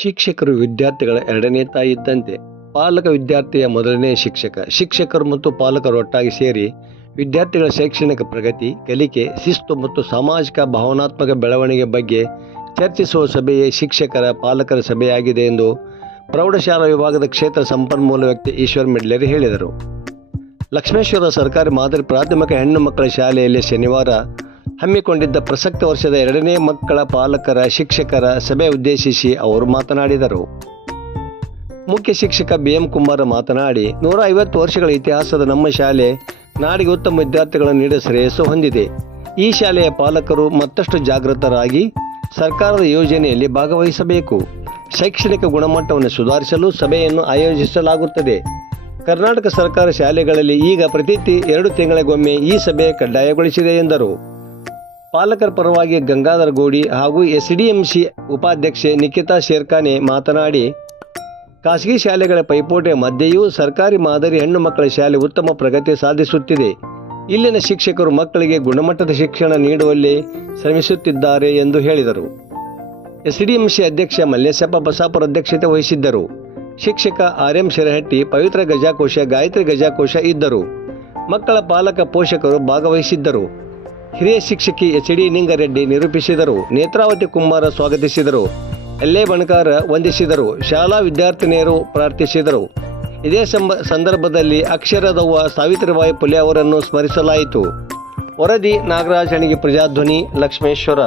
ಶಿಕ್ಷಕರು ವಿದ್ಯಾರ್ಥಿಗಳ ಎರಡನೇ ತಾಯಿ ಇದ್ದಂತೆ. ಪಾಲಕ ವಿದ್ಯಾರ್ಥಿಯ ಮೊದಲನೇ ಶಿಕ್ಷಕ. ಶಿಕ್ಷಕರು ಮತ್ತು ಪಾಲಕರು ಒಟ್ಟಾಗಿ ಸೇರಿ ವಿದ್ಯಾರ್ಥಿಗಳ ಶೈಕ್ಷಣಿಕ ಪ್ರಗತಿ, ಕಲಿಕೆ, ಶಿಸ್ತು ಮತ್ತು ಸಾಮಾಜಿಕ ಭಾವನಾತ್ಮಕ ಬೆಳವಣಿಗೆ ಬಗ್ಗೆ ಚರ್ಚಿಸುವ ಸಭೆಯೇ ಶಿಕ್ಷಕರ ಪಾಲಕರ ಸಭೆಯಾಗಿದೆ ಎಂದು ಪ್ರೌಢಶಾಲಾ ವಿಭಾಗದ ಕ್ಷೇತ್ರ ಸಂಪನ್ಮೂಲ ವ್ಯಕ್ತಿ ಈಶ್ವರ್ ಮೆಡ್ಲೇರಿ ಹೇಳಿದರು. ಲಕ್ಷ್ಮೇಶ್ವರ ಸರ್ಕಾರಿ ಮಾದರಿ ಪ್ರಾಥಮಿಕ ಹೆಣ್ಣು ಮಕ್ಕಳ ಶಾಲೆಯಲ್ಲಿ ಶನಿವಾರ ಹಮ್ಮಿಕೊಂಡಿದ್ದ ಪ್ರಸಕ್ತ ವರ್ಷದ ಎರಡನೇ ಮಕ್ಕಳ ಪಾಲಕರ ಶಿಕ್ಷಕರ ಸಭೆ ಉದ್ದೇಶಿಸಿ ಅವರು ಮಾತನಾಡಿದರು. ಮುಖ್ಯ ಶಿಕ್ಷಕ BM ಕುಮಾರ ಮಾತನಾಡಿ, 150 ವರ್ಷಗಳ ಇತಿಹಾಸದ ನಮ್ಮ ಶಾಲೆ ನಾಡಿಗೆ ಉತ್ತಮ ವಿದ್ಯಾರ್ಥಿಗಳನ್ನು ನೀಡುವ ಶ್ರೇಯಸ್ಸು ಹೊಂದಿದೆ. ಈ ಶಾಲೆಯ ಪಾಲಕರು ಮತ್ತಷ್ಟು ಜಾಗೃತರಾಗಿ ಸರ್ಕಾರದ ಯೋಜನೆಯಲ್ಲಿ ಭಾಗವಹಿಸಬೇಕು. ಶೈಕ್ಷಣಿಕ ಗುಣಮಟ್ಟವನ್ನು ಸುಧಾರಿಸಲು ಸಭೆಯನ್ನು ಆಯೋಜಿಸಲಾಗುತ್ತದೆ. ಕರ್ನಾಟಕ ಸರ್ಕಾರ ಶಾಲೆಗಳಲ್ಲಿ ಈಗ ಪ್ರತಿ 2 ತಿಂಗಳಿಗೊಮ್ಮೆ ಈ ಸಭೆ ಕಡ್ಡಾಯಗೊಳಿಸಿದೆ ಎಂದರು. ಪಾಲಕರ ಪರವಾಗಿ ಗಂಗಾಧರ ಗೋಡಿ ಹಾಗೂ SDMC ಉಪಾಧ್ಯಕ್ಷೆ ನಿಖಿತಾ ಶೇರ್ಖಾನೆ ಮಾತನಾಡಿ, ಖಾಸಗಿ ಶಾಲೆಗಳ ಪೈಪೋಟಿಯ ಮಧ್ಯೆಯೂ ಸರ್ಕಾರಿ ಮಾದರಿ ಹೆಣ್ಣು ಮಕ್ಕಳ ಶಾಲೆ ಉತ್ತಮ ಪ್ರಗತಿ ಸಾಧಿಸುತ್ತಿದೆ. ಇಲ್ಲಿನ ಶಿಕ್ಷಕರು ಮಕ್ಕಳಿಗೆ ಗುಣಮಟ್ಟದ ಶಿಕ್ಷಣ ನೀಡುವಲ್ಲಿ ಶ್ರಮಿಸುತ್ತಿದ್ದಾರೆ ಎಂದು ಹೇಳಿದರು. SDMC ಅಧ್ಯಕ್ಷ ಮಲ್ಲೇಶಪ್ಪ ಬಸಾಪುರ ಅಧ್ಯಕ್ಷತೆ ವಹಿಸಿದ್ದರು. ಶಿಕ್ಷಕ RM ಶಿರಹಟ್ಟಿ, ಪವಿತ್ರ ಗಜಾಕೋಶ, ಗಾಯತ್ರಿ ಗಜಾಕೋಶ ಇದ್ದರು. ಮಕ್ಕಳ ಪಾಲಕ ಪೋಷಕರು ಭಾಗವಹಿಸಿದ್ದರು. ಹಿರಿಯ ಶಿಕ್ಷಕಿ HD ನಿಂಗರೆಡ್ಡಿ ನಿರೂಪಿಸಿದರು. ನೇತ್ರಾವತಿ ಕುಮಾರ ಸ್ವಾಗತಿಸಿದರು. LA ಬಣಕಾರ ವಂದಿಸಿದರು. ಶಾಲಾ ವಿದ್ಯಾರ್ಥಿನಿಯರು ಪ್ರಾರ್ಥಿಸಿದರು. ಇದೇ ಸಂದರ್ಭದಲ್ಲಿ ಅಕ್ಷರದವ್ವ ಸಾವಿತ್ರಿಬಾಯಿ ಫುಲೆ ಅವರನ್ನು ಸ್ಮರಿಸಲಾಯಿತು. ವರದಿ ನಾಗರಾಜ್ ಹಣಿಗೆ, ಪ್ರಜಾಧ್ವನಿ, ಲಕ್ಷ್ಮೇಶ್ವರ.